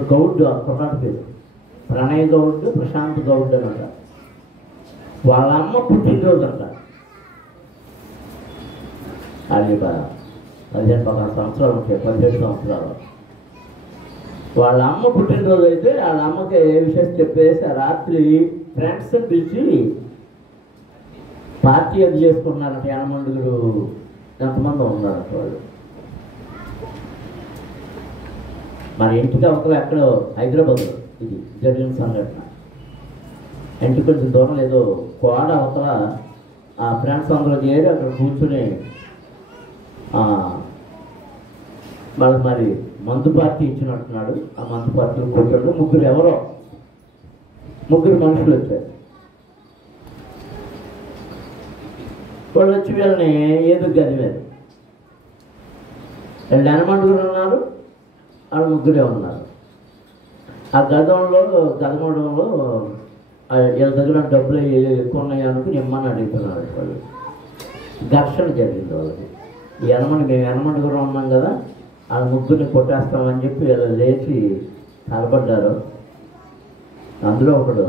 గౌడ్ కుర్రాడు పేరు ప్రణయ్ గౌడ్, ప్రశాంత్ గౌడ్ అనమాట. వాళ్ళ అమ్మ పుట్టినరోజు అంట. అది 15-16 సంవత్సరాలు ఉంటాయి, 17 సంవత్సరాలు. వాళ్ళ అమ్మ పుట్టినరోజు అయితే వాళ్ళ అమ్మకి ఏ విషయం చెప్పేసి ఆ రాత్రి ఫ్రెండ్స్ పిలిచి పార్టీ అది చేసుకున్నారంట. యానమండుగురు ఎంతమంది ఉన్నారంట వాళ్ళు. మరి ఇంటికి ఒకరు ఎక్కడో హైదరాబాద్లో ఇది జరిగిన సంఘటన. ఇంటికి కొంచెం దూరం ఏదో కోడ అవతల ఆ ఫ్రెండ్స్ అందరూ చేరి అక్కడ కూర్చుని వాళ్ళకి మరి మందు పార్టీ ఇచ్చినట్టున్నాడు. ఆ మందు పార్టీలో కూర్చోడు. ముగ్గురు మనుషులు వచ్చారు. వాళ్ళు వచ్చి వీళ్ళని ఏదో గదివారు. వీళ్ళు యానమండుగురు ఉన్నారు, వాళ్ళు ముగ్గురే ఉన్నారు. ఆ గదమడంలో వీళ్ళ దగ్గర డబ్బులు ఎక్కువ ఉన్నాయో అనుకుని ఇమ్మని అడుగుతున్నారు. వాళ్ళు ఘర్షణ జరిగింది వాళ్ళకి. మేము యానమండుగురు ఉన్నాం కదా, వాళ్ళ ముగ్గురిని కొట్టేస్తామని చెప్పి వీళ్ళు లేచి తలపడ్డారు. అందులో ఒకడు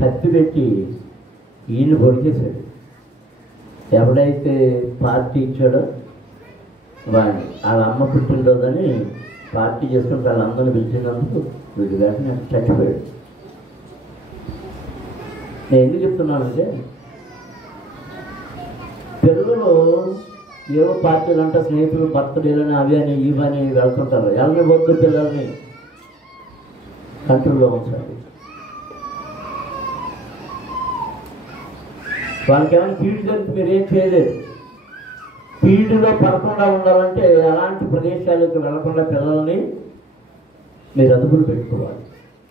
కత్తి పెట్టి ఈయన్ని పొడిచేశాడు. ఎవడైతే పార్టీ ఇచ్చాడో వాడిని వాళ్ళ అమ్మ పుట్టినరోజని పార్టీ చేసుకుంటే వాళ్ళందరినీ పిలిచినందుకు వీడు వెంటనే చచ్చిపోయాడు. నేను ఎందుకు చెప్తున్నానంటే పిల్లలు ఏవో పార్టీలు అంటే స్నేహితులు బర్త్డేలని అవి అని ఇవని వెళ్తుంటారు. ఎవరిని వద్దు, పిల్లల్ని కంట్రోల్లో ఉంచాలి. వాళ్ళకి ఏమైనా కీడు జరిగితే మీరు ఏం చేయలేరు. కీడులో పడకుండా ఉండాలంటే అలాంటి ప్రదేశాలకు వెళ్లకుండా పిల్లల్ని మీరు అదుపులు పెట్టుకోవాలి.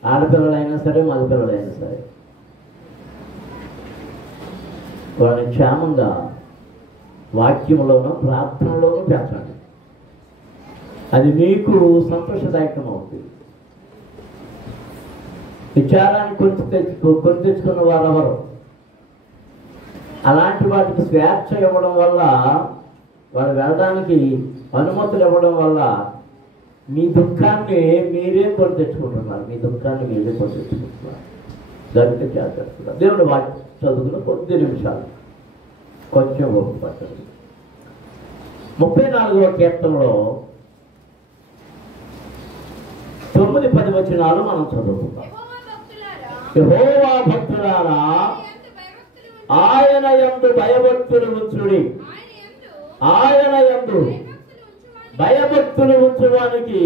ఆడపిల్లలైనా సరే, మగపిల్లలైనా సరే వాళ్ళని క్షేమంగా వాక్యంలోనూ ప్రార్థనలోనూ పెంచండి. అది మీకు సంతోషదాయకం అవుతుంది. విచారాన్ని కొని తెచ్చుకున్న వారెవరు అలాంటి వాటికి స్వేచ్ఛ ఇవ్వడం వల్ల, వాళ్ళు వెళ్ళడానికి అనుమతులు ఇవ్వడం వల్ల మీ దుఃఖాన్ని మీరే కొని తెచ్చుకుంటున్నారు. దానికి జాగ్రత్తగా దేవుడు వాక్యం చదువుకున్న కొద్ది నిమిషాలు కొంచెం ఓపిక పట్టండి. 34వ కీర్తనలో 9-10 వచనాలు మనం చదువుకుంటాం. యెహోవా భక్తులారా, ఆయన యందు భయభక్తులు ఉంచుడి. ఆయన యందు భయభక్తులు ఉంచడానికి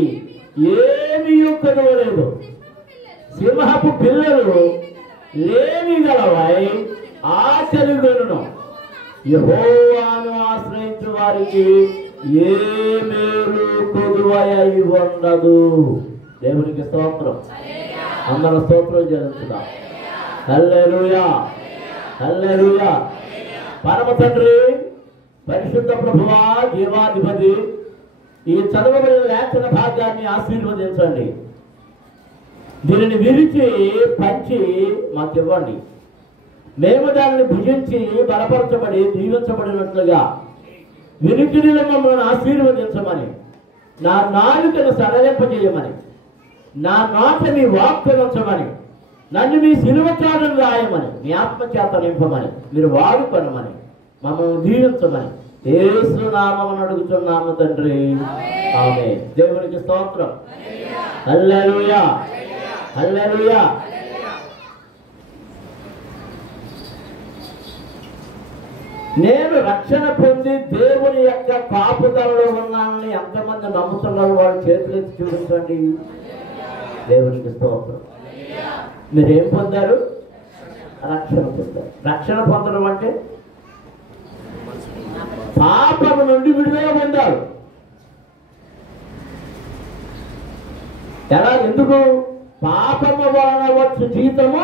ఏమీ కలుగలేదు. సింహపు పిల్లలు లేమి గలవై ఆచరుగను. యెహోవాను ఆశ్రయించు వారికి ఏ మేలు కొదువై ఉండదు. దేవునికి స్తోత్రం. అందరూ స్తోత్రం చెల్లించుదాం. హల్లెలూయా, హల్లెలూయా. పరమ తండ్రి, పరిశుద్ధ ప్రభువా, జీవాధిపతి, ఈ చదవబడిన లేఖన భాగాన్ని ఆశీర్వదించండి. దీనిని విరిచి పంచి మాకు ఇవ్వండి. మేము దానిని భుజించి బలపరచబడి దీవించబడినట్లుగా వినికిడిలో మమ్మల్ని ఆశీర్వదించమని, నా నాలుకను సడలింపజేయమని, నా నోట మీ వాక్కు ఉంచమని, నన్ను మీ సిలువ చాటును రాయమని, మీ ఆత్మచేత నింపమని, మీరు వాడుకొనమని, మమ్మల్ని దీవించమని యేసు నామమున అడుగుతున్నాము తండ్రి, ఆమేన్. దేవునికి స్తోత్రం. హల్లెలూయా, హల్లెలూయా. నేను రక్షణ పొంది దేవుని యొక్క కాపుదలలో ఉన్నానని ఎంతమంది నమ్ముతున్నారు? వాళ్ళు చేతులెత్తి చూపించండి. దేవునికి స్తోత్రం. మీరేం పొందారు? రక్షణ పొందారు. రక్షణ పొందడం అంటే పాపము నుండి విడుదల పొందారు. ఎలా? ఎందుకు? పాపము వలన వచ్చు జీతము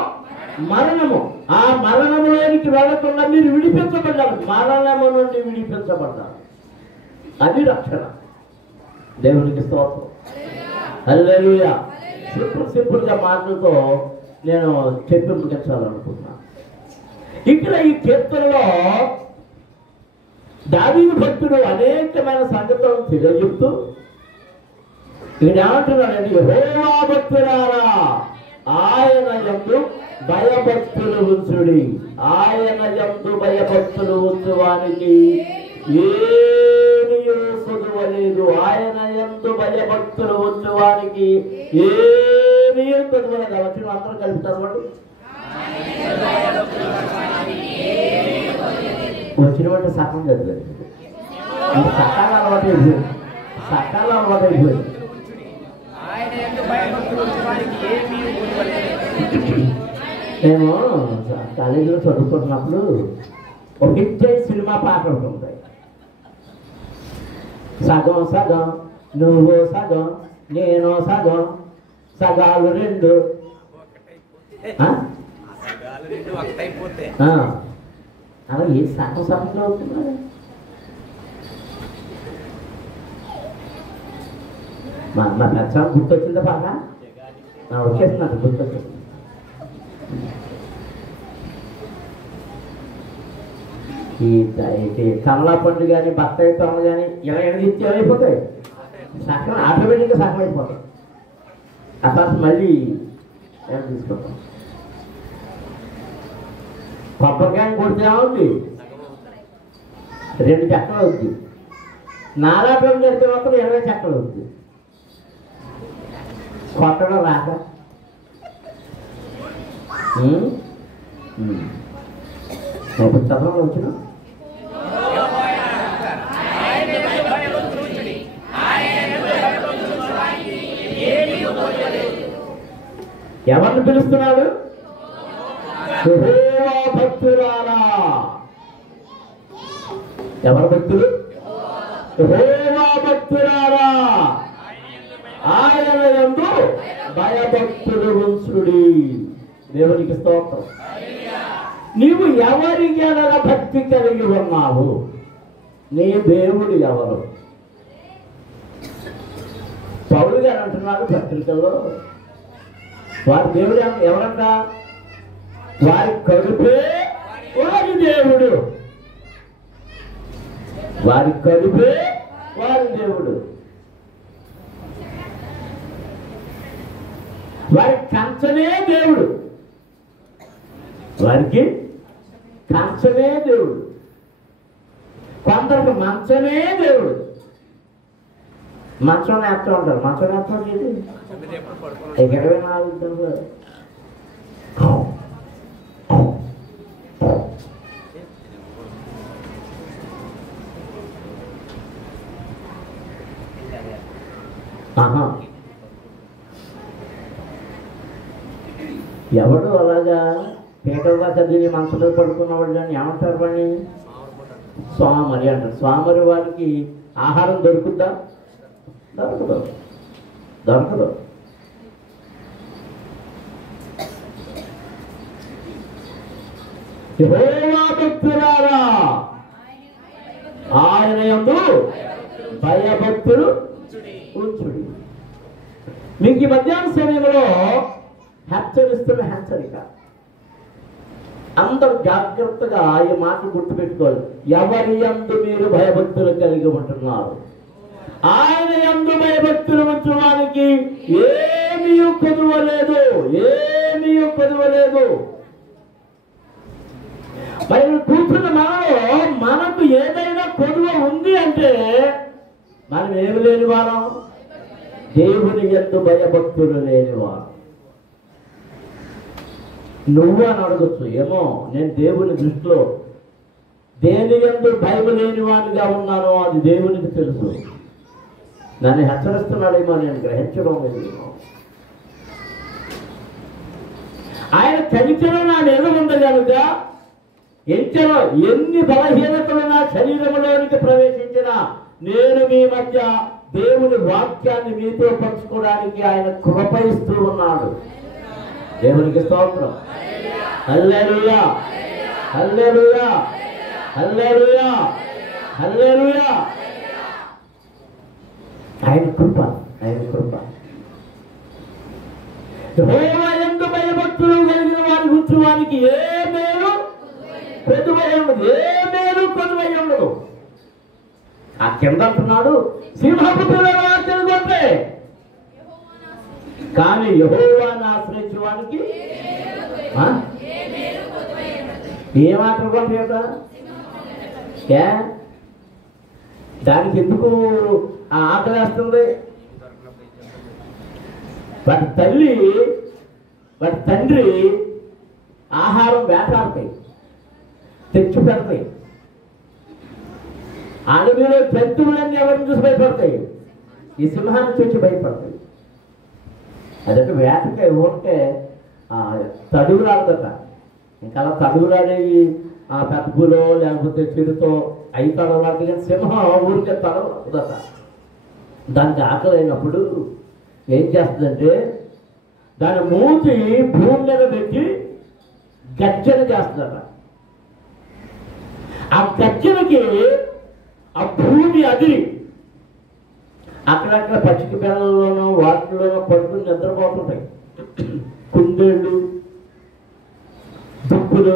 మరణము. ఆ మరణములోనికి వెళ్లకుండా మీరు విడిపించబడ్డారు. మరణము నుండి విడిపించబడ్డారు. అది రక్షణ. దేవునికి స్తోత్రం. హల్లెలూయా. సింపుల్గా మాటలతో నేను చెప్పి ముగించాలనుకుంటున్నాను. ఇక్కడ ఈ కీర్తనలో దావీదు భక్తుడు అనేకమైన సంగతులను తెలియజెప్తూ ఇక్కడ ఏమంటున్నాడండి, యెహోవా భక్తులారా ఆయన యందు భయభక్తులు ఉంచుడి. ఆయన యందు భయభక్తులు ఉంచువానికి ఏమీ కొదువలేదు. ఆయన యందు భయభక్తులు ఉంచువానికి ఏమీ కొదువలేదు. వచ్చిన అందరూ కలిపి చదవండి. వచ్చిన వంటి సకం చదివారు. సకాల అలవాటు అయిపోయింది. సకాల అలవాటు అయిపోయింది. మేము కాలేజీలో చదువుకుంటున్నప్పుడు ఒక హిట్ సినిమా పాటలు ఉంటాయి. సగం సగం నువ్వు సగం నేను సగం సగాలు రెండు. అలా ఏ సగం సగంలో అవుతున్నారు. మా పెద్ద గుర్తొచ్చిందా పాట? వచ్చేస్తున్నారు, గుర్తొచ్చింది. ఈ కమలా పండు కానీ బత్తాయి తొమ్మ కానీ ఇలా ఎనదిచ్చి ఏమైపోతాయి, సగం ఆటోమేటిక్గా సగం అయిపోతాయి. ఆ తర్వాత మళ్ళీ ఏమైనా తీసుకుంటాం. కొబ్బరికాయ కొడితే ఏమవుద్ది, 2 చెక్కలు అవుద్ది. నాలాటం జరిగితే మాత్రం 20 చెక్కలు అవుద్ది. కొట్టడం రాక చదవడం వచ్చిన ఎవరిని పిలుస్తున్నాడు? యెహోవా భక్తులారా. ఎవరు భక్తులు? యెహోవా భక్తులారా ఆయన యందు భయభక్తులు ఉంచుడి. దేవునికి స్తోత్రం. నీవు ఎవరికి ఎడల భక్తి కలిగి ఉన్నావు? నీ దేవుడు ఎవరు? పౌలు గారు అంటున్నాడు పత్రికల్లో, వారి దేవుడు ఎవరంట? వారి కడుపే వారి దేవుడు. వారి కడుపే వారి దేవుడు. వారి కంచమే దేవుడు. వారికి కంచమే దేవుడు. కొందరికి మంచమే దేవుడు. మంచం నేర్చుకుంటూ ఉంటారు. మంచం నేర్చుకుంటే 24 గంటలు ఎవడు అలాగా పీటలుగా చదివి మనసులో పడుకున్నవాళ్ళు అని ఏమంటారు? వాడిని సోమరి అంటారు. సోమరి వారికి ఆహారం దొరుకుద్దా? దొరకదు, దొరకదు. యెహోవా భక్తులారా ఆయన యందు భయభక్తులు ఉంచుడి. మీకు ఈ మధ్యాహ్న సమయంలో హెచ్చరిస్తున్న హెచ్చరిక. అందరూ జాగ్రత్తగా ఈ మాట గుర్తుపెట్టుకోవాలి. ఎవరి యందు మీరు భయభక్తులు కలిగి ఉంటున్నారు? ఆయన యందు భయభక్తులు ఉంచడానికి ఏమీ కొదువలేదు, ఏమీ కొదువలేదు. మరి కూర్చున్న మనలో మనకు ఏదైనా కొదువ ఉంది అంటే మనం ఏమి లేని వారం? దేవుని యందు భయభక్తులు లేనివారు. నువ్వు అని అడగచ్చు. ఏమో నేను దేవుని దృష్టిలో దేని యందు భయం లేని వాడిగా ఉన్నానో అది దేవునికి తెలుసు. నన్ను హెచ్చరిస్తున్నాడేమో నేను గ్రహించడం లేదేమో. ఆయన కనికరం నా మీద ఉంది కనుక ఎంచలో ఎన్ని బలహీనతలు నా శరీరంలోనికి ప్రవేశించినా నేను మీ మధ్య దేవుని వాక్యాన్ని మీతో పంచుకోవడానికి ఆయన కృప ఇస్తూ ఉన్నాడు. దేవునికి స్తోత్రం. హల్లెలూయా, హల్లెలూయా, హల్లెలూయా, హల్లెలూయా. ఆయన కృప, ఆయన కృప. యెహోవా యందు భయభక్తులు కలిగిన వారి గురించి వారికి ఏ మేలు కొదువై ఉండదు, ఏ మేలు కొదువై ఉండదు. ఆ కింద అంటున్నాడు, సింహపు పిల్లలు తెలుగుంటే కానీ యెహోవాను ఆశ్రయించే వానికి ఏ మాటలు కొంటాయట? ఏ దానికి ఎందుకు ఆ ఆకలి వేస్తుంది? వాటి తల్లి వాటి తండ్రి ఆహారం వేటాడతాయి, తెచ్చి పెడతాయి. అడవిలో జంతువులన్నీ ఎవరిని చూసి భయపడతాయి? ఈ సింహాన్ని చూసి భయపడతాయి. అదంటే వేటకే ఊరికే తడుగురాడదట. ఇంకా అలా తడుగురాడేవి పెద్దలో లేకపోతే చెడుతో అయి తడవడానికి, కానీ సింహం ఊరికే తడవదట. దానికి ఆకలి అయినప్పుడు ఏం చేస్తుందంటే దాని మూతి భూమి మీద పెట్టి గర్జన చేస్తుందట. ఆ గర్జనకి ఆ భూమి అదిరి అక్కడక్కడ పచ్చిక బెల్లలోనూ వాటిలోనూ పడుకుని నిద్రపోతుంటాయి. కుందేళ్ళు, దుప్పులు,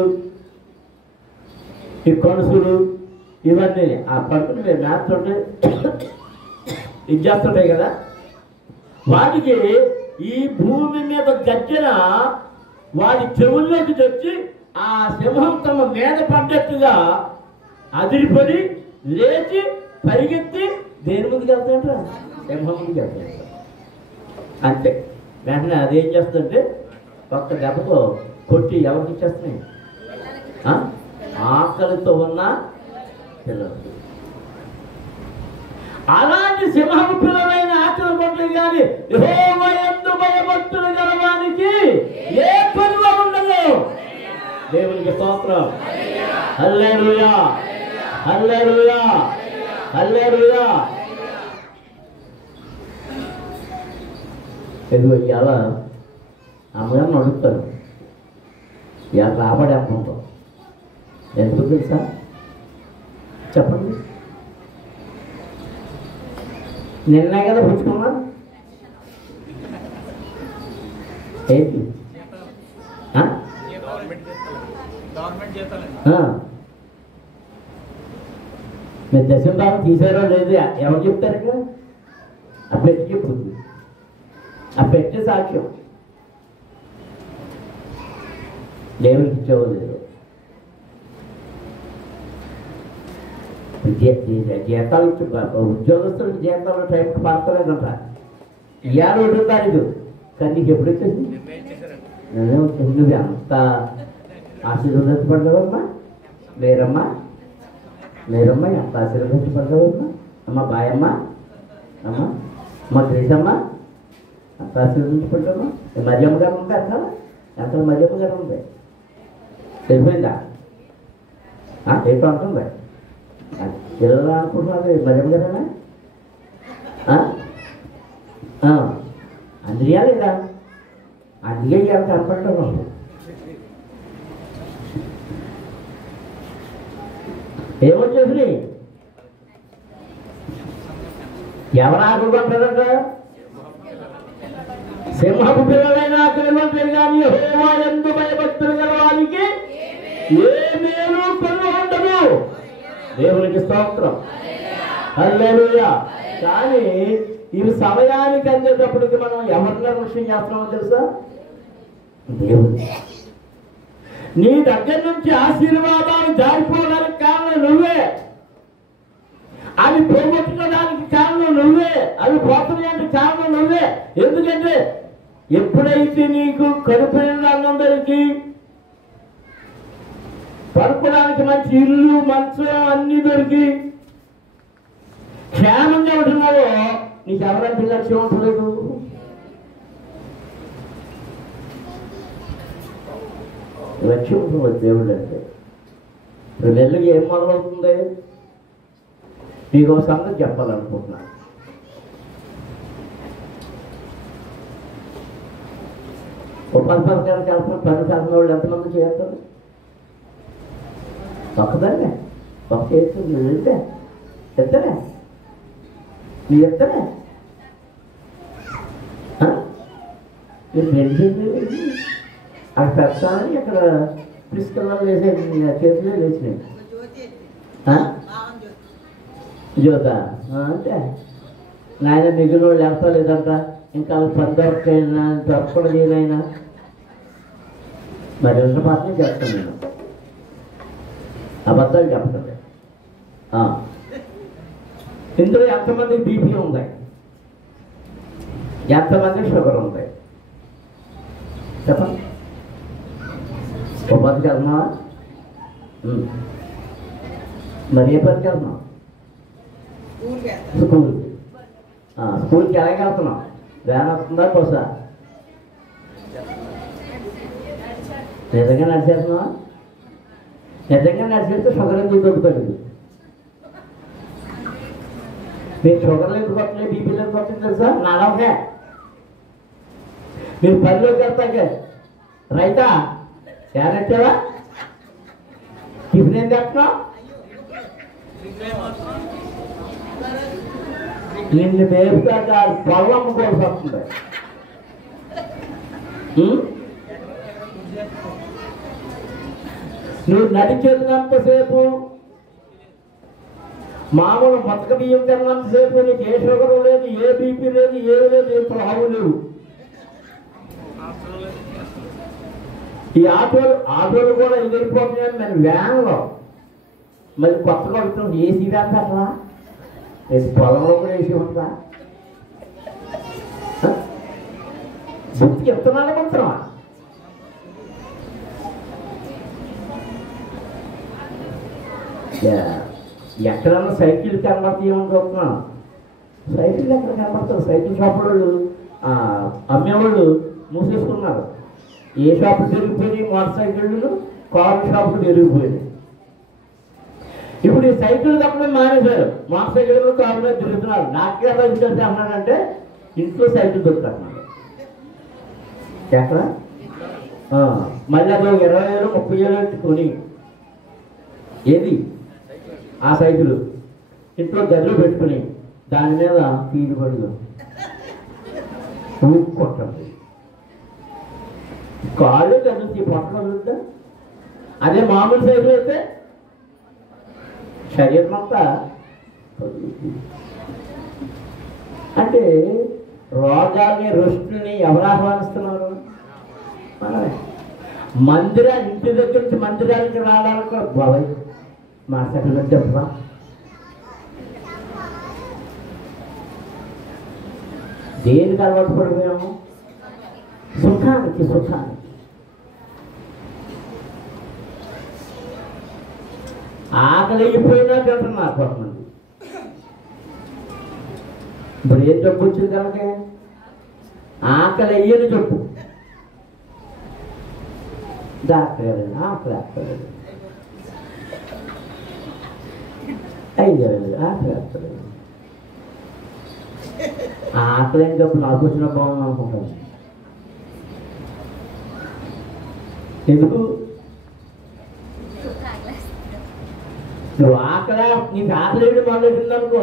ఈ కనుసులు ఇవన్నీ ఆ పడుకుని మేము మేస్తుంటే ఇది చేస్తుంటాయి కదా. వాటికి ఈ భూమి మీద గర్జన వాటి చెవుల్లోకి తెచ్చి ఆ సింహం తమ మీద పడ్డట్టుగా అదిరిపడి లేచి పరిగెత్తి దేని ముందుకు వెళ్తాయంట? సింహం ముందుకు వెళ్తాయంట. అంతే. వెంటనే అదేం చేస్తుందంటే ఒక్క దెబ్బతో కొట్టి ఎవరికి ఇచ్చేస్తున్నాయి? ఆకలితో ఉన్న పిల్లలకి. అలాంటి సింహము పిల్లలైన ఆకలి పట్ల కానీ యెహోవా యందు భయభక్తులు గలవానికి ఏ పనిలో ఉండదు. దేవునికి స్తోత్రం. హల్లెలూయా, హల్లెలూయా, హల్లెలూయా. ఎదుగు ఇవాళ అమ్మగారిని అడుగుతారు, ఇవాళ రాబడి ఎంత ఉందో. ఎందుకు తెలుసా? చెప్పండి. నిన్నే కదా పుచ్చుకున్నా. ఏంటి? మీరు దశం భాగం తీసారో లేదు ఎవరు చెప్తారు ఇక్కడ? ఆ పెట్టి చెప్తుంది. ఆ పెట్టే సాక్ష్యం. దేవునికి ఇచ్చేవారు లేదు. జీతాలు ఉద్యోగస్తులకు జీతాలు టైంకి పడతలేదంట. ఇవాళ 1వ తారీఖు, కానీ నీకు ఎప్పుడు వచ్చేసింది? నేనే వచ్చేసి. నువ్వు ఎంత ఆశీర్వదించబడ్డావమ్మా? లేరమ్మా, లేరమ్మా, ఎంత ఆశీర్వదించబడ్డావమ్మా? అమ్మ బాయమ్మ, అమ్మ అమ్మ గ్రేసమ్మ, ఎంత ఆశీర్వదించబడ్డావమ్మా? మరియమ్మ గారు ఉంటారు కదా, ఎంత మరియమ్మ గారు ఉంది. తెలిపోయిందా? ఏంటో అంటుంది పిల్లలు అనుకుంటున్నారు. మరియమ్మ గారేనా? అందుకే లేదా? అందుకే ఇవాళ కనపడటం వాళ్ళు. ఏమొచ్చేసి ఎవరు ఆకులు అంటారంట? సింహపు పిల్లలైన ఆకలి అంటారు. కానీ యెహోవా యందు భయభక్తులు గల వారికి ఏ మేలు పనులు ఉండదు. దేవునికి స్తోత్రం. హల్లెలూయా. కానీ ఇవి సమయానికి అందేటప్పటికి మనం ఎవరిని విషయం చేస్తున్నామో తెలుసా? దేవుడు. నీ దగ్గర నుంచి ఆశీర్వాదాలు జారిపోవడానికి కారణం నువ్వే. అవి పోగొట్టుకోవడానికి కారణం నువ్వే. అవి పోతున్నానికి కారణం నువ్వే. ఎందుకంటే ఎప్పుడైతే నీకు కడుపు నిండా అన్నందరికీ పడుకోవడానికి మంచి ఇల్లు, మంచం అన్నీ దొరికి క్షేమంగా ఉంటున్నావో నీకు ఎవరంటే లక్ష్యం ఉంటలేదు. లక్ష్యం ఉంటుంది దేవుడు అంటే. నెలకి ఏం మొదలవుతుంది? మీకు ఒక సంగతి చెప్పాలనుకుంటున్నాను. ఉపాధి పథకానికి వెళ్తున్న పని చేసిన వాళ్ళు ఎంతమంది చేస్తారు? ఒక్కదాన్నే ఒక చేస్తుంది. నువ్వు వెళ్తే ఎత్తనే, నీ ఎత్తనే మీరు పెళ్లి అక్కడ పెడతానని అక్కడ తీసుకెళ్ళాలి వేసే చేతులే వేసినాయి. జ్యోత అంటే నాయన మిగిలిన వాళ్ళు ఎంత లేదంట. ఇంకా పని దొరకైనా దొరకడం ఏదైనా మరి రెండు మాత్రమే చేస్తాను నేను, అబద్ధాలు చెప్పండి. ఇందులో ఎంతమంది బీపీ ఉంది, ఎంతమంది షుగర్ ఉంది చెప్పండి. ఓ పనికి వెళ్తున్నావా? మరి ఏ పనికి వెళ్తున్నావు? స్కూల్కి. స్కూల్కి ఎలాగ వెళ్తున్నావు? వ్యాన్ వస్తుందా బస్సా? నిజంగా నడిచేస్తున్నావా? నిజంగా నడిచేస్తే షుగర్ ఎందుకు దొరుకుతుంది? మీరు షుగర్లు ఎందుకు వస్తున్నాయి, బీపీలు ఎందుకు వస్తుంది తెలుసా? నడవకే. మీరు పనిలోకి వెళ్తాకే రైతా ఏనట్టావా? టిఫిన్ ఏం తెస్తున్నావు? నిన్ను మేపుతా పొలం అమ్ముకోవాల్సి వస్తుంది. నువ్వు నడిచేంతసేపు, మామూలు మతక బియ్యం తిన్నంతసేపు నీకు ఏ షుగర్ లేదు, ఏ బీపీ లేదు, ఏమి లేదు, ఏ ప్రాబ్లం లేవు. ఈ ఆటోలు కూడా ఎగిరిపోతున్నాయని నేను వ్యాన్లో మళ్ళీ కొత్తగా వెళ్తున్నాం. ఏసీ వ్యాన్ పెట్టరా? పొలంలో కూడా ఏసీ ఉంటుందా? బుద్ధికి చెప్తున్నాను మంత్రమా? ఎక్కడన్నా సైకిల్ కనబడితే ఏమని చూస్తున్నాను. సైకిల్ ఎక్కడ కనబడతారు? సైకిల్ షాప్ వాళ్ళు అమ్మేవాళ్ళు మూసేసుకున్నారు. ఏ షాపులు పెరిగిపోయినాయి? మోటార్ సైకిళ్ళు, కారు షాపులు పెరిగిపోయినాయి. ఇప్పుడు ఈ సైకిల్ తప్పడం మానేశారు. మోటార్ సైకిళ్ళు కారు మీద తిరుగుతున్నారు. నాకే ఎలా ఇంట్రెస్ట్ అన్నాడంటే ఇంట్లో సైకిల్ దొరుకుతున్నాడు. ఎక్కడ మళ్ళీ అది 20,000 30,000 కొని ఏది ఆ సైకిల్ ఇంట్లో గదిలో పెట్టుకుని దాని మీద తీరు పడుగు ఊక్కొట్టండి. కాళ్ళు కదులుతీ పొట్టగలుగుతా. అదే మామూలు సైకిల్ అయితే శరీరం అంతా అంటే రోగాల్ని రుష్టిని ఎవరు ఆహ్వానిస్తున్నారు? మనమే. ఇంటి దగ్గర నుంచి మందిరానికి రావడానికి కూడా బాబాయ్ మా సైకిల్ చెప్పరా? దేనికి అలవాటు పడిపోయాము? సుఖానికి. ఆకలి అయిపోయినా తింటున్నారు కొంతమంది. ఇప్పుడు ఏం జబ్బు వచ్చింది కనుక ఆకలి అయ్యని చెప్పు. డాక్టర్ ఆకలి ఆకలేదు, అయ్యలేదు ఆకలి ఆకలేదు. ఆకలి అని చెప్పు నాకు వచ్చిన బాగుంది అనుకుంటాను. ఎందుకు నువ్వు ఆకలి నీకు ఆకలి మొదలెట్టిందనుకో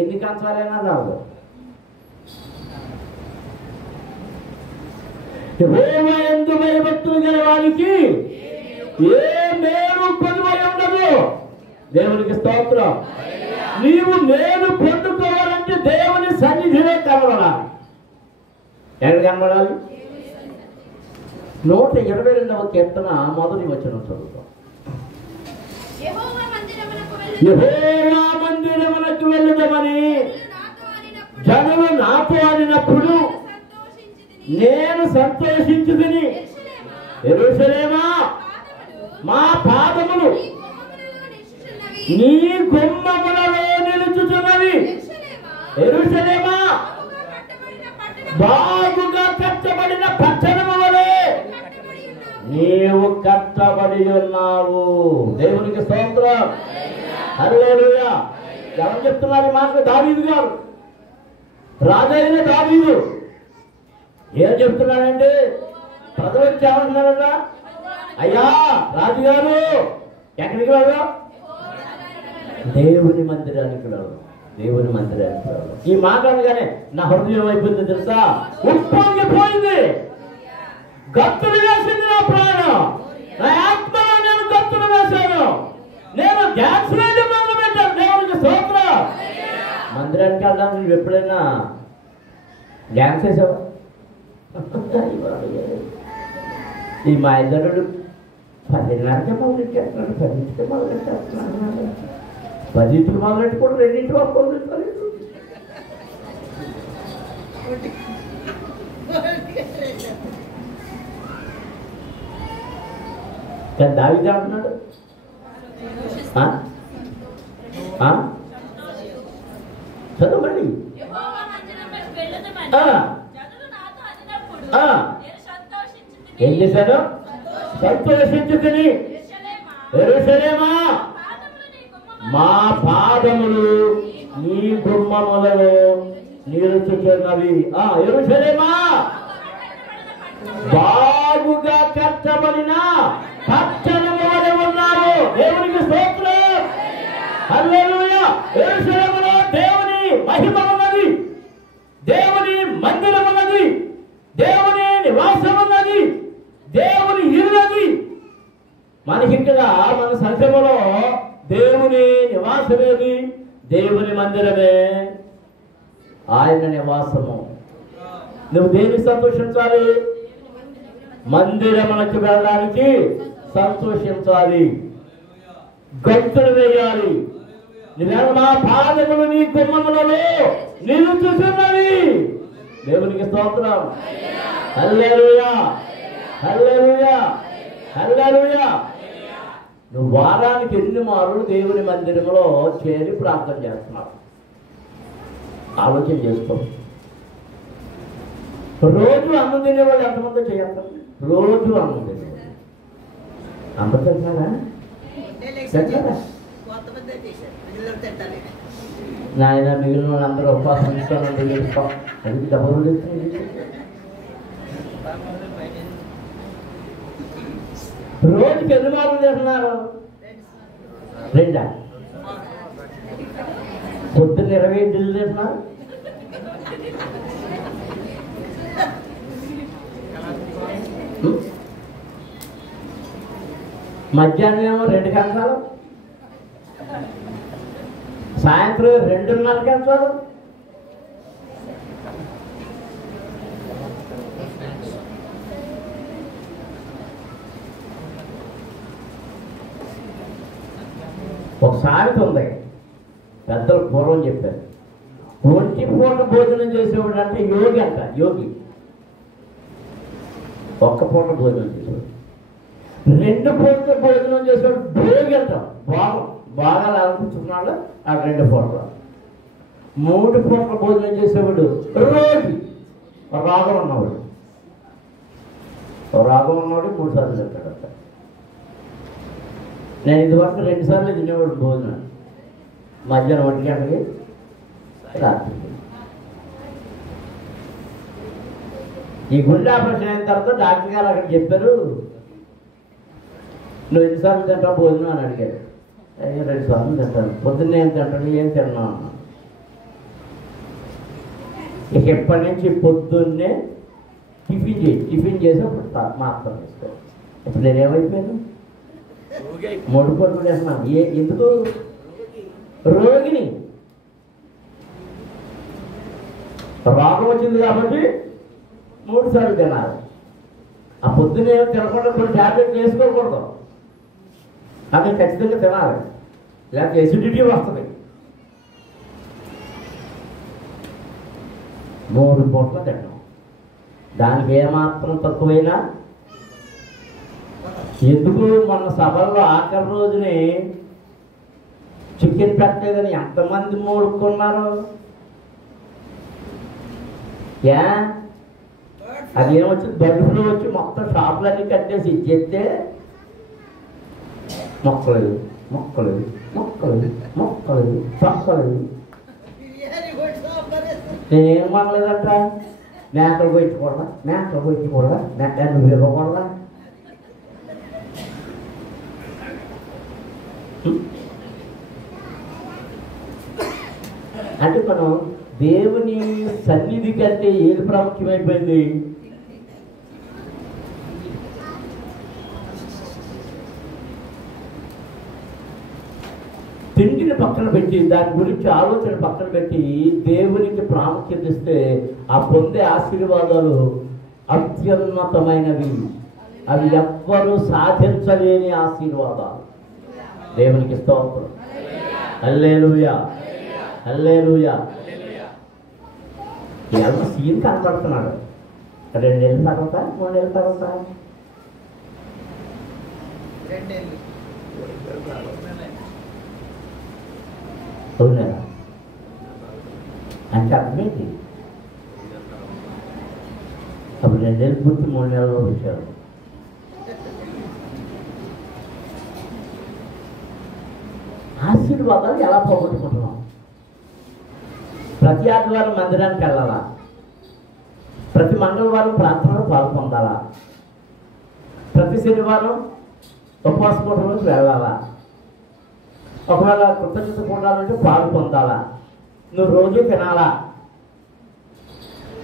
ఎన్ని కంచాలైనా రాదు. ఎందు భయభక్తులు గల వారికి ఏ మేలు పొందువై ఉండదు. దేవునికి స్తోత్రం. నీవు మేలు పొందుకోవాలంటే దేవుని సన్నిధిలో కనబడాలి. ఎక్కడ కనబడాలి? 122వ కీర్తన మొదటి వచనం చదువుతాం. యెహోవా మందిరమునకు వెళ్ళుదామని జనులు నాతో అనినప్పుడు నేను సంతోషించుదని, యెరూషలేమా మా పాదములు నీ గుమ్మములలో నిలుచుచున్నవి. యెరూషలేమా బాగుగా కట్టబడిన పట్టణము వలె నీవు కట్టబడి ఉన్నావు. దేవునికి స్తోత్రం. హల్లెలూయా. ఎవరు చెప్తున్నారు ఈ మాట? దావీదు గారు, రాజైన దావీదు ఏం చెప్తున్నాడంటే ప్రజలు వచ్చి ఏమంటున్నారట? అయ్యా రాజుగారు ఎక్కడికి వెళ్దాం? దేవుని మందిరానికి వెళ్దాం. దేవుని మందిరానికి వెళ్దాం. ఈ మాట అనగానే నా హృదయం అయిపోయింది తెలుసా? ఉప్పొంగిపోయింది, గత్తులు వేసింది నా ప్రాణం. నా ఆత్మలో నేను గత్తులు వేశాను. నేను డ్యాన్స్ వేయడం మొదలు పెట్టాను. దేవునికి స్తోత్రం. మందిరానికి వెళ్దాం. నువ్వు ఎప్పుడైనా డ్యాన్స్ వేసావా? ఈ మా ఇద్దరుడు 10:30కే మొదలెట్టేస్తున్నాడు, 10ంటికే మొదలెట్టేస్తున్నాడు. 10ంటికి మొదలెట్టుకోవడం 2ంటి వరకు వదులుతారు. కానీ దావీదు అంటున్నాడు, చదవండి. ఏం చేశాడు? సంతోషించుకుని యెరూషలేమా మా పాదములు నీ గుమ్మములలో నిలుచుచున్నవి. యెరూషలేమా బాగుగా కట్టబడిన పట్టణము వలె ఉన్నారు. దేవునికి స్తోత్రం. హల్లెలూయా. యెరూషలేములో దేవుని మహిమ ఉన్నది, దేవుని మందిరం ఉన్నది, దేవుని నివాసం ఉన్నది, దేవుని ఇల్లున్నది. మనకి ఇక్కడ మన సంఘములో దేవుని నివాసమేది? దేవుని మందిరమే ఆయన నివాసము. నువ్వు దేనికి సంతోషించాలి? మందిరములకు వెళ్ళడానికి సంతోషించాలి, గంతులు వేయాలి. నువ్వేళ మా పాదములు నీ గుమ్మములలో నిలుచుచున్నవి. దేవునికి స్తోత్రం. హల్లెలూయా, హల్లెలూయా, హల్లెలూయా. నువ్వు వారానికి ఎన్ని మార్లు దేవుని మందిరంలో చేరి ప్రార్థన చేస్తున్నావు? ఆలోచన చేసుకో. రోజు అన్నం తినేవాళ్ళు ఎంతమంది చేయాలి? రోజు అన్నం తినేవాళ్ళు అమ్మ తింటున్నారా? నాయన మిగిలిన వాళ్ళందరూ ఉపవాసం ఇస్తానండి. అది డబ్బులు ఇస్తుంది. రోజుకి ఎన్ని మార్లు తింటున్నారు? 2. పొద్దున్న 20 ఇడ్లీలు తింటున్నారు. మధ్యాహ్నం ఏమో 2 కంచాలు, సాయంత్రం 2:30 కంచాలు. ఒక సామెత ఉంది, పెద్దలు పూర్వం చెప్పారు. 1 పూట భోజనం చేసేవాడు అంటే యోగి అంట. యోగి 1 పూట భోజనం చేసేవాడు. 2 పూట భోజనం చేసేవాడు భోగి అంటాం. బాగా అనిపించుకున్నాడు ఆ 2 పూటలు. 3 పూటల భోజనం చేసేవాడు రోగి. రాగం ఉన్నవాడు 3 సార్లు తింటాడట. నేను ఇదివరకు 2 సార్లు తినేవాడు భోజనం. మధ్యాహ్నం 1 గంటకి, రాత్రి. ఈ గుండె ఆపరేషన్ అయిన తర్వాత డాక్టర్ గారు అక్కడ చెప్పారు, నువ్వు 2 సార్లు తింటావు భోజనం అని అడిగారు. 2 సార్లు తింటాను. పొద్దున్నే ఏం తింటాను? ఏం తిన్నావు అన్నా. ఇక ఎప్పటి నుంచి పొద్దున్నే టిఫిన్ చేసి అప్పుడు మాత్రం వేసుకో. ఇప్పుడు నేనేమైపోయాను? 3 పూటలు చేస్తున్నాను. ఎందుకు? రోగిని. రోగం వచ్చింది కాబట్టి 3 సార్లు తినాలి. ఆ పొద్దున్నే తినకుండా కొన్ని ట్యాబ్లెట్లు వేసుకోకూడదు. అది ఖచ్చితంగా తినాలి, లేకపోతే ఎసిడిటీ వస్తుంది. 3 పూటలు తింటాం. దానికి ఏమాత్రం తక్కువైనా ఎందుకు? మన సభల్లో ఆఖరి రోజుని చికెన్ పెట్టలేదని ఎంతమంది మూడుకున్నారు? అదేమొచ్చింది? బర్డ్ ఫ్లూ వచ్చి మొత్తం షాపులన్నీ కట్టేసి ఇచ్చేస్తే మొక్కలు మొక్కలు మొక్కలు మొక్కలు మొక్కలు. నేనేం మానలేదంట. మేకలు పోయించకూడదా? నువ్వు ఇవ్వకూడదా? అంటే మనం దేవుని సన్నిధి కంటే ఏది ప్రాముఖ్యమైపోయింది? తిండిని పక్కన పెట్టి దాని గురించి ఆలోచన పక్కన పెట్టి దేవునికి ప్రాముఖ్యత ఇస్తే ఆ పొందే ఆశీర్వాదాలు అత్యున్నతమైనవి. అవి ఎవ్వరూ సాధించలేని ఆశీర్వాదాలు. దేవునికి స్తోత్రం. హల్లెలూయా, హల్లెలూయా. ఎలా సీన్ కనపడుతున్నాడు. 2 నెలల తర్వాత 3 నెలల తర్వాత అవునా అంటే అర్థమేంటి? అప్పుడు 2 నెలలు పూర్తి 3 నెలల్లో వచ్చారు. ఆశీర్వాదాలు ఎలా పోగొట్టుకుంటున్నాం? ప్రతి ఆదివారం మందిరానికి వెళ్ళాలా? ప్రతి మంగళవారం ప్రార్థనలో పాల్పొందాలా? ప్రతి శనివారం ఉపవాస కూటమికి వెళ్ళాలా? ఒకవేళ కృతజ్ఞత కూడాలంటే పాలు పొందాలా? నువ్వు రోజు తినాలా?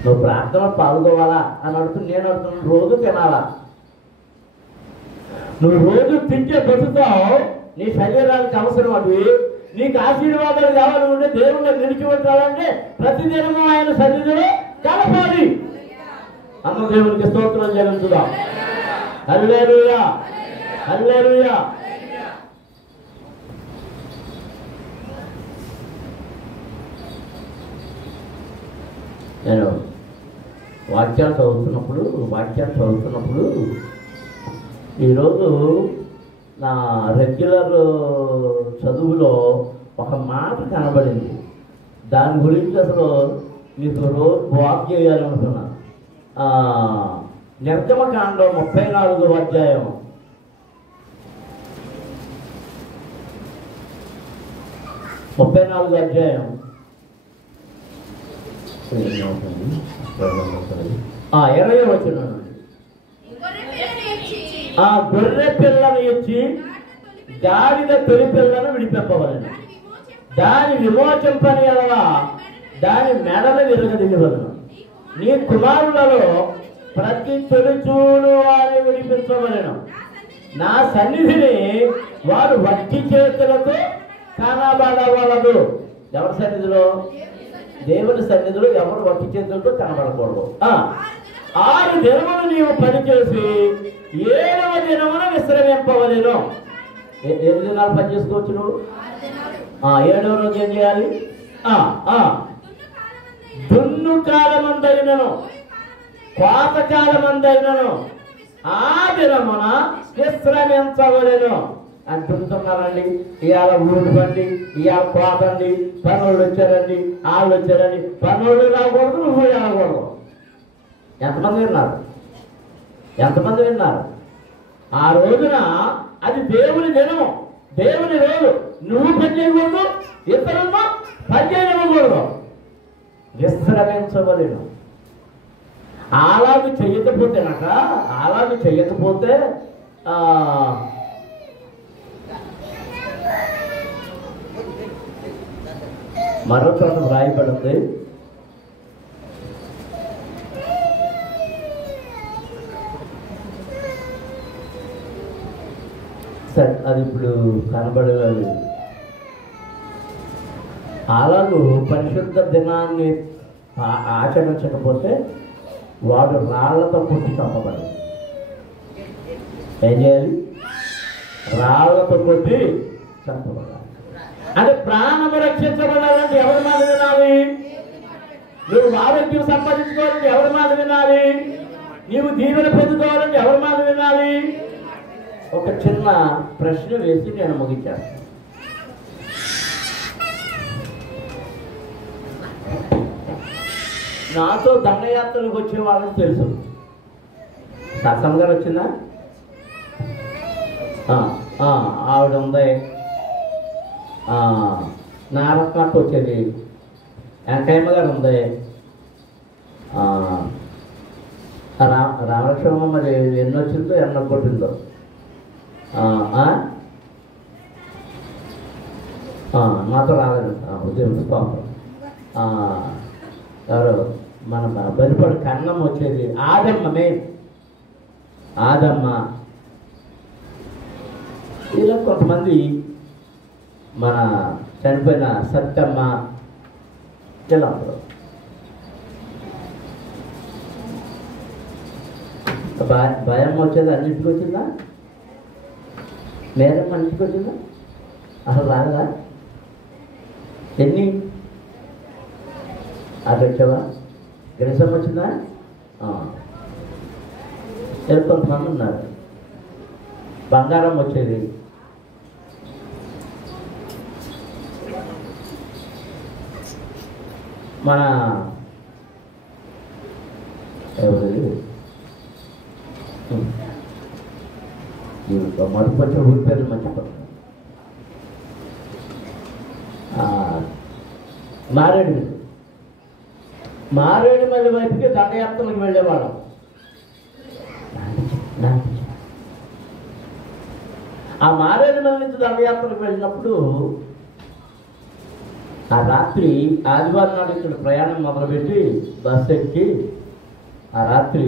నువ్వు ప్రార్థనలో పాల్గొవాలా అని అడుగుతుంది. నేను అడుగుతున్నాను, రోజు తినాలా? నువ్వు రోజు తింటే బతుకుతావు. నీ శరీరానికి అవసరం అవి. నీకు ఆశీర్వాదాలు కావాలి ఉంటే దేవుణ్ణి నిలిచి పెట్టాలంటే ప్రతిదినము ఆయన సన్నిధిలో కలపాలి. అన్న దేవునికి స్తోత్రం చెల్లించుదాం. హల్లెలూయా, హల్లెలూయా. నేను వాక్యాలు చదువుతున్నప్పుడు ఈరోజు నా రెగ్యులర్ చదువులో ఒక మాట కనబడింది. దాని గురించి అసలు మీకు రోజు వాక్ చేయాలనుకున్నా. నిర్గమకాండం 34వ అధ్యాయం 34వ అధ్యాయం 20వ వచనం. ఆ గొర్రె పిల్లను ఇచ్చి గాడిద తొలి పిల్లను విడిపెప్పవలను. దాని విమోచింపని ఎడలా దాని మెడలు విరగదిగవలను. నీ కుమారులలో ప్రతి తొలిచూలు వారిని విడిపించవలను. నా సన్నిధిని వారు వట్టి చేతులతో కనబడవలదు. ఎవరి సన్నిధిలో? దేవుని సన్నిధిలో ఎవరు వట్టి చేతులతో కనబడకూడదు. 6 దినములు నీవు పనిచేసి 7వ దినమున విశ్రమింపవలెను. 7 దినాలు పని చేసుకోవచ్చు నువ్వు. 7వ రోజు ఏం చేయాలి? దున్ను కాలమందైనను కోత కాలమందైనను ఆ దినమున విశ్రమించవలెను అంటున్నారండి. ఇవాళ ఊరు బండి, ఇవాళ కోతండి, పనులు వచ్చారండి, వాళ్ళు వచ్చారండి. పనులు రాకూడదు, నువ్వు రాకూడదు. ఎంతమంది విన్నారు? ఆ రోజున అది దేవుని దినము, దేవుని రోజు. నువ్వు పని చేయకూడదు, ఇతరులను పని చేయకూడదు. విశ్రమించవలేను. అలాగే చెయ్యకపోతే మరో చోట వ్రాయబడింది. సరే, అది ఇప్పుడు కనబడలేదు. అలాగూ పరిశుద్ధ దినాన్ని ఆచరించకపోతే వాడు రాళ్లతో కొట్టి చంపబడి. ఏం చేయాలి? రాళ్లతో కొట్టి చంపబడాలి. అంటే ప్రాణము రక్షించబడాలంటే ఎవరి మాట వినాలి? నువ్వు ఆరోగ్యం సంపాదించుకోవాలంటే ఎవరి మాట వినాలి? నీవు దీవెన పొందుకోవాలంటే ఎవరి మాట వినాలి? ఒక చిన్న ప్రశ్న వేసి నేను ముగించాను. నాతో దండయాత్రలకు వచ్చే వాళ్ళకి తెలుసు. సత్సమ్మ గారు వచ్చిందా? ఆవిడ ఉంది. నారకట్టు వచ్చేది. వెంకయ్యమ్మ గారు ఉంది. రామలక్ష్మమ్మ మరి ఎన్ని వచ్చిందో ఎన్న కొట్టిందో. నాతో రాలేదు. ఉదయం పాపం ఎవరు మన బరిపడి కన్నం వచ్చేది. ఆదమ్మ ఇలా కొంతమంది మన చనిపోయిన సత్తమ్మ వీళ్ళందరూ భయం వచ్చేది అన్నింటికి వచ్చిందా? నేరం అన్నింటికి వచ్చిందా? అసలు రాదా? ఎన్ని అది వచ్చావా? గ్రసం వచ్చిందా? కొంతమంది ఉన్నారు. బంగారం వచ్చేది, మన ఎవరు మరుపు వచ్చే ఊరి పేర్లు మర్చిపోతాను. మారేడుమల్లి వైపుకి దండయాత్రలకు వెళ్ళేవాళ్ళం. ఆ మారేడుమల్లి నుంచి దండయాత్రకు వెళ్ళినప్పుడు ఆ రాత్రి ఆదివారం నాడు ఇక్కడ ప్రయాణం మొదలుపెట్టి బస్సు ఎక్కి ఆ రాత్రి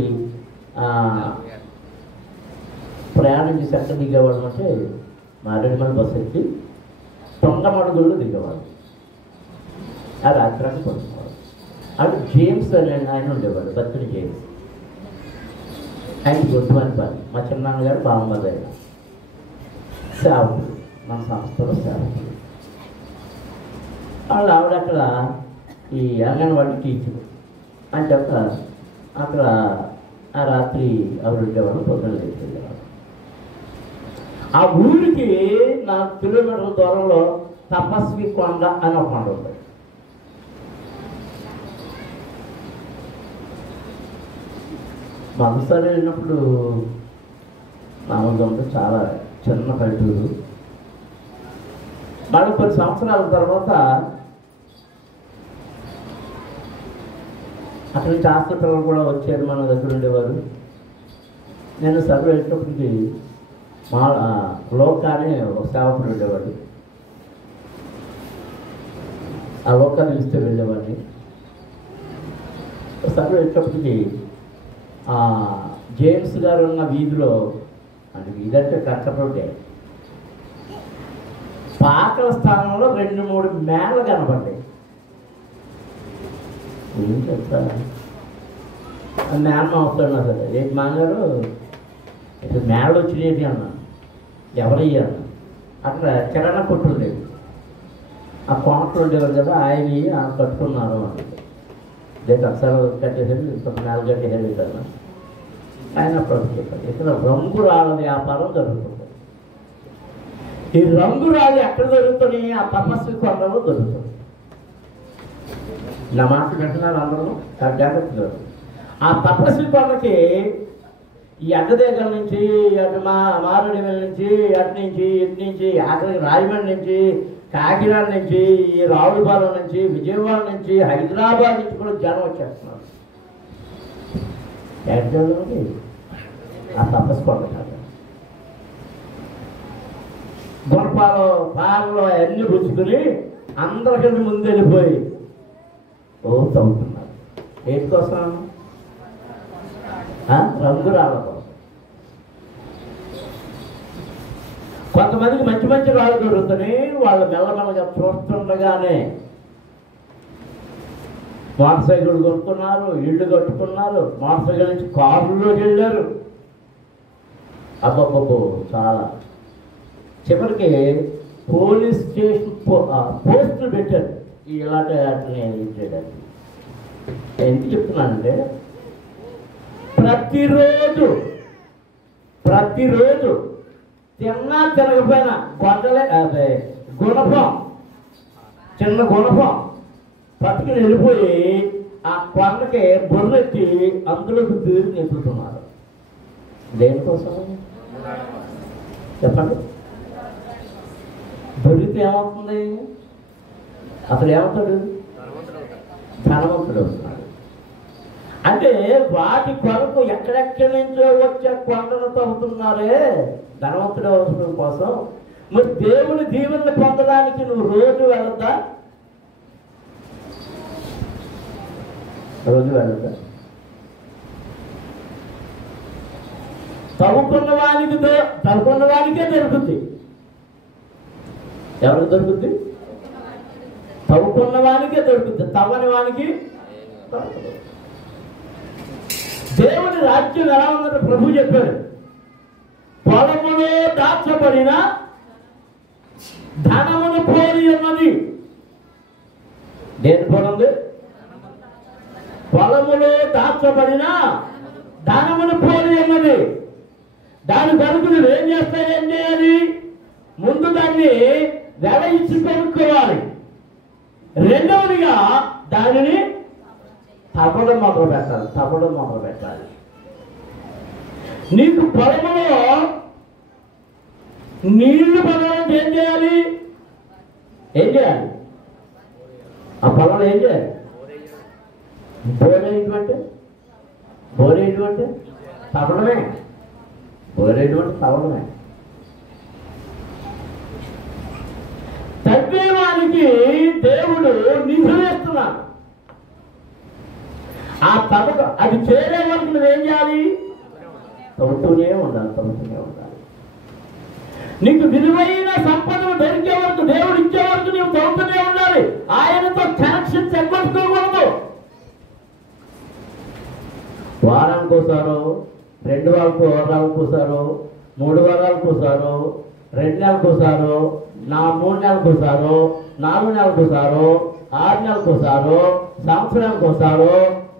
ప్రయాణం చేసి ఎక్కడ దిగేవాళ్ళం అంటే మారేడుమల్లి బస్సు ఎక్కి తొండమడుగుల్లో దిగేవాడు. ఆ రాత్రి అక్కడ పడుకునేవాడు. అటు జేమ్స్ అని ఆయన ఉండేవాడు, బర్త్డే జేమ్స్. ఆయన గొడ్డుమని పని మా చిన్నాన్నగారు బామ్మది ఆయన సేవకుడు, మన సంస్థలో సేవకుడు. వాళ్ళు ఆవిడ అక్కడ ఈ అంగన్వాడీ టీచర్ అని చెప్ప అక్కడ ఆ రాత్రి ఆవిడ ఉండేవాడు, పొద్దున లేచి వెళ్ళేవాడు. ఆ ఊరికి 4 కిలోమీటర్ల దూరంలో తపస్వి కొండ అని ఒక కొండ ఉంది. మనసారి వెళ్ళినప్పుడు మామూలుగా ఉంటే చాలా చిన్న పల్లెటూరు. మళ్ళీ కొన్ని సంవత్సరాల తర్వాత అక్కడి నుంచి హాస్పిటల్ కూడా వచ్చారు, మన దగ్గర ఉండేవారు. నేను సర్వే వెళ్ళేటప్పటికి మా లోకానే ఒక సేవకుడు ఉండేవాడు. ఆ లోకాన్ని ఇస్తే వెళ్ళేవాడిని. సర్వే వెళ్ళేటప్పటికి జేమ్స్ గారు ఉన్న వీధిలో, అంటే వీధి అంటే కట్టపడే పాకల స్థానంలో 2-3 మేళలు కనపడ్డాయి. ఏం చెప్తాను, మేళ వస్తాడు సరే. ఏంటి మాంగారు ఇప్పుడు మేళలు వచ్చినవి అన్నా, ఎవరయ్యా అన్న. అక్కడ కిరాణా కొట్టు ఉండేవి, ఆ కోనట్లు ఉండేవారు కదా, ఆయన కట్టుకున్నారు అంటే దేని అక్షరాలు కట్టేసేది, ఇంకొక మేళ కట్టేసేది కదా. ఆయన అప్పుడు చెప్పారు, ఇక్కడ రంగురాళ్ళ వ్యాపారం జరుగుతుంది. ఈ రంగురాళ్ళు ఎక్కడ దొరుకుతుంది? ఆ తపస్సు కొండలో దొరుకుతుంది. నా మాట వింటున్నారు అందరూ, జాగ్రత్తగా. ఆ తపస్సు కొండకి ఈ అడ్డదేగల నుంచి, అటు మారేడుమల్లి నుంచి, అటు నుంచి, ఇటు నుంచి, అక్కడికి రాజమండ్రి నుంచి, కాకినాడ నుంచి, ఈ రావులపాలెం నుంచి, విజయవాడ నుంచి, హైదరాబాద్ నుంచి కూడా జనం వచ్చేస్తున్నారు. ఎక్కడికి? ఆ తపస్సు కొండ కాదు. గుణపాలు పాలలో అన్నీ పుచ్చుకుని అందరికంటే ముందు వెళ్ళిపోయి తవ్వుతున్నారు. ఏంటి కోసం? రంగురాళ్ళ కోసం. కొంతమందికి మంచి మంచి రాళ్ళు దొరుకుతున్నాయి. వాళ్ళు మెల్లమెల్లగా చూస్తుండగానే మోటార్ సైకిల్ కొనుక్కున్నారు, ఇళ్ళు కట్టుకున్నారు, మోటార్ సైకిల్ నుంచి కారులోకి వెళ్ళారు. అబ్బబ్బబ్బో చాలా. చివరికి పోలీస్ స్టేషన్ పోస్టులు పెట్టారు ఇలాంటి వాటిని చేయడానికి. ఎందుకు చెప్తున్నానంటే ప్రతిరోజు తిన్నా తినకపోయినా అదే గుణపం, చిన్న గుణపం పట్టుకుని వెళ్ళిపోయి ఆ కొండకి బొర్రెత్తి అందులోకి దూరి నెప్పుతున్నారు. దేనికోసం చెప్పండి? దొరికితే ఏమవుతుంది? అసలు ఏమవుతాడు? ధనవంతుడు అవుతున్నాడు. అంటే వాటి కొరకు ఎక్కడెక్కడి నుంచో వచ్చే కొండలు తవ్వుతున్నారే ధనవంతుడు అవసరం కోసం. మరి దేవుని దీవెనలు పొందడానికి నువ్వు రోజు వెళ్ళొద్దా? రోజు వెళ్ళొద్దా? తవ్వుకున్న వానికే దొరుకుతుంది. ఎవరికి దొరుకుద్ది? తవ్వుకున్న వానికే దొరుకుద్ది, తవ్వని వానికి దొరకదు. దేవుని రాజ్యం ఎలా ఉందంటే ప్రభు చెప్పాడు, పొలములో దాచబడిన ధనమును పోలి ఉన్నది. దేని పోలంది? పొలములో దాచబడిన ధనమును పోలి ఉన్నది. దాని కొరకు నువ్వు ఏం చేయాలి? ముందు దాన్ని వెల ఇచ్చి కొనుక్కోవాలి. రెండవదిగా దానిని తవ్వడం మొదలు పెట్టాలి. నీకు పొలంలో నీళ్లు పడాలంటే ఏం చేయాలి? ఆ పొలంలో ఏం చేయాలి? బోరేయడం అంటే తవ్వడమే. తవ్వేవానికి దేవుడు నిధులు ఇస్తున్నాడు. ఆ తవ్వక అది చేరే వరకు నువ్వేం చేయాలి? తవ్వుతూనే ఉండాలి. నీకు విలువైన సంపదను దొరికే వరకు, దేవుడు ఇచ్చే వరకు నీవు తవ్వుతూనే ఉండాలి. ఆయనతో కనెక్షన్ చెక్కబట్టుకోకూడదు. వారానికి ఒకసారో, 2 వారాలకు ఒకసారో, 3 వారాలకు ఒకసారో, 2 నెలలకు ఒకసారో, 3 నెలలకు ఒకసారో, 4 నెలలకు ఒకసారో, 6 నెలలకు ఒకసారో, సంవత్సరానికి ఒకసారో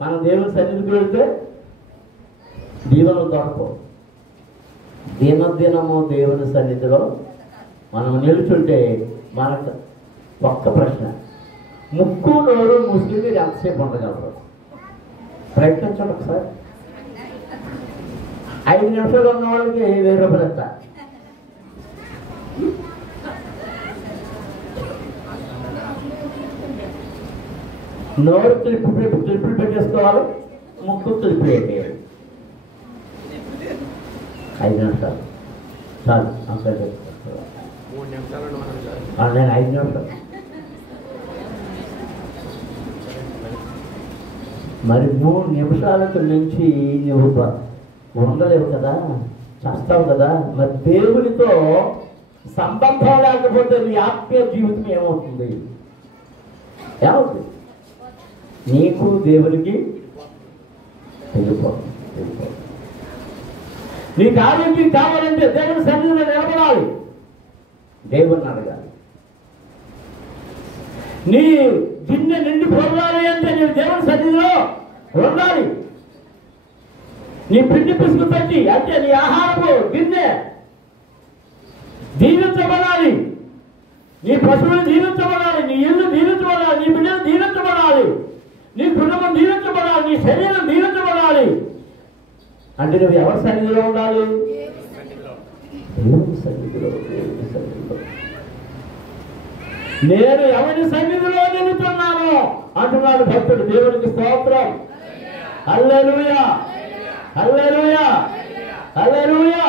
మనం దేవుని సన్నిధికి వెళ్తే దీవెనలు దొరకవు. దినదినము దేవుని సన్నిధిలో మనం నిలుచుంటే మనకు ఒక్క ప్రశ్న, ముక్కు నోరు మూసుకుని మీరు ఎంతసేపు ఉండగలరు? ప్రయత్నించండి ఒకసారి. 5 నిమిషాలు ఉన్న వాళ్ళకి 1000 రూపాయలు ఇస్తా. నోరు తులుపులు పెట్టేసుకోవాలి, ముక్కు తులుపు పెట్టేయాలి. 5 నిమిషాలు చాలు. నేను 5 నిమిషాలు మరి 3 నిమిషాలకు మించి నువ్వు ఉండలేవు కదా, చేస్తావు కదా. మరి దేవునితో సంబంధం లేకపోతే నీ ఆత్మీయ జీవితం ఏమవుతుంది? నీకు దేవునికి తెలిపోతుంది. నీకు ఆరోగ్యం కావాలంటే దేవుని సన్నిధిలో నిలబడాలి, దేవుని అడగాలి. నీ గిన్నె నిండి పొందాలి అంటే నేను దేవుని సన్నిధిలో ఉండాలి. నీ పిండి పిసుకు పెట్టి అంటే నీ ఆహారపు గిన్నె దీవించబడాలి, నీ పశువులు దీవించబడాలి, నీ ఇల్లు దీవించబడాలి, నీ బిడ్డలు దీవించబడాలి, నీ కుటుంబం దీవించబడాలి, నీ శరీరం దీవించబడాలి. అంటే నువ్వు ఎవరి సన్నిధిలో ఉండాలి? దేవుని సన్నిధిలో. నేను ఎవరి సన్నిధిలో నిలుచున్నాను అంటున్నాడు భక్తుడు. దేవునికి స్తోత్రం. హల్లెలూయా, హల్లెలూయా, హల్లెలూయా,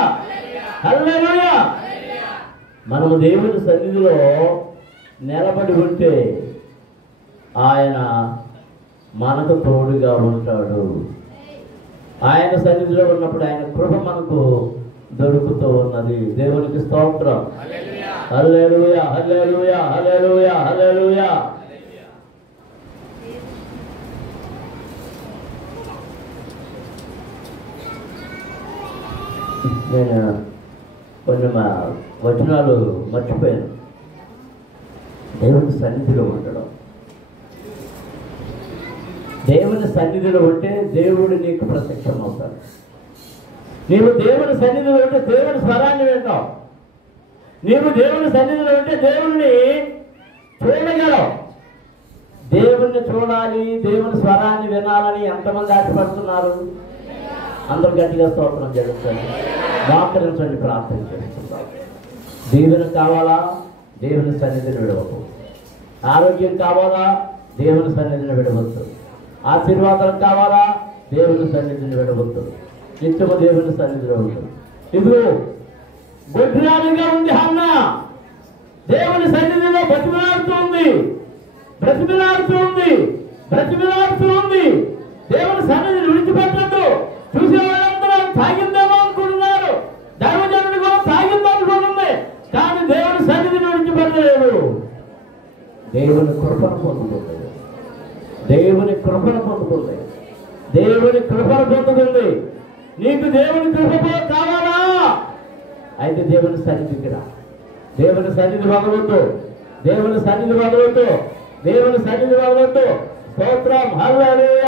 హల్లెలూయా. మనము దేవుని సన్నిధిలో నిలబడి ఉంటే ఆయన మనకు తోడుగా ఉంటాడు. ఆయన సన్నిధిలో ఉన్నప్పుడు ఆయన కృప మనకు దొరుకుతూ ఉన్నది. దేవునికి స్తోత్రం. హల్లెలూయా, హల్లెలూయా, హల్లెలూయా, హల్లెలూయా. నేను కొన్ని వచనాలు మర్చిపోయాను. దేవుని సన్నిధిలో ఉండడం. దేవుని సన్నిధిలో ఉంటే దేవుడు నీకు ప్రత్యక్షం అవుతాడు. నీవు దేవుని సన్నిధిలో ఉంటే దేవుని స్వరాన్ని వింటావు. నీవు దేవుని సన్నిధిలో ఉంటే దేవుణ్ణి చూడగలవు. దేవుణ్ణి చూడాలి, దేవుని స్వరాన్ని వినాలని ఎంతమంది ఆశపడుతున్నారు? అందరూ గట్టిగా స్తోత్రం జరుగుతుంది. మోకరించండి, ప్రార్థన చేస్తున్నాం. దీవెన కావాలా? దేవుని సన్నిధిని విడవకు. ఆరోగ్యం కావాలా? దేవుని సన్నిధిని విడవద్దు. ఆశీర్వాదాలు కావాలా? దేవుని సన్నిధిని విడవద్దు. నిత్యము దేవుని సన్నిధిలో ఉంటుంది. ఇప్పుడు గొడ్రాలుగా ఉంది హన్న, దేవుని సన్నిధిలో బ్రతిమలాడుతుంది. దేవుని సన్నిధిని విడిచిపెట్టద్దు. చూసే వాళ్ళందరూ తాగిందేమో అనుకుంటున్నారు, దైవజనుడు కూడా తాగిందో అనుకుంటుంది, కానీ దేవుని సన్నిధిని విడిచిపెట్టలేదు. దేవుని కృపను పొందుతుంది. దేవుని కృపను పొందుతుంది. దేవుని కృపను పొందుతుంది. నీకు దేవుని కృప కావాలా? అయితే దేవుని సన్నిధికి రా. దేవుని సన్నిధి వదలొద్దు. దేవుని సన్నిధి వదలొద్దు. దేవుని సన్నిధి వదలొద్దు. స్తోత్రం. హల్లెలూయా.